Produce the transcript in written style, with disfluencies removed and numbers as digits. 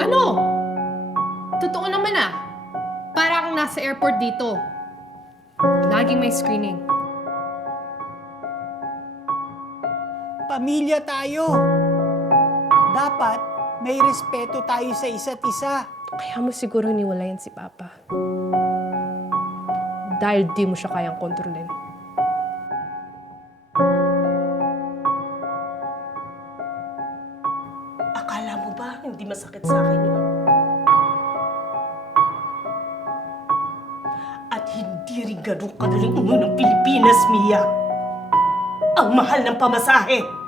Ano? Totoo naman ah. Para kang nasa airport dito. Laging may screening. Pamilya tayo. Dapat may respeto tayo sa isa't isa. Kaya mo siguro niwalayan si Papa. Dahil di mo siya kayang kontrolin. Akala mo ba hindi masakit sa akin yun? At hindi rin ganun kadaling umuwi ng Pilipinas, Mia. Ang mahal ng pamasahe.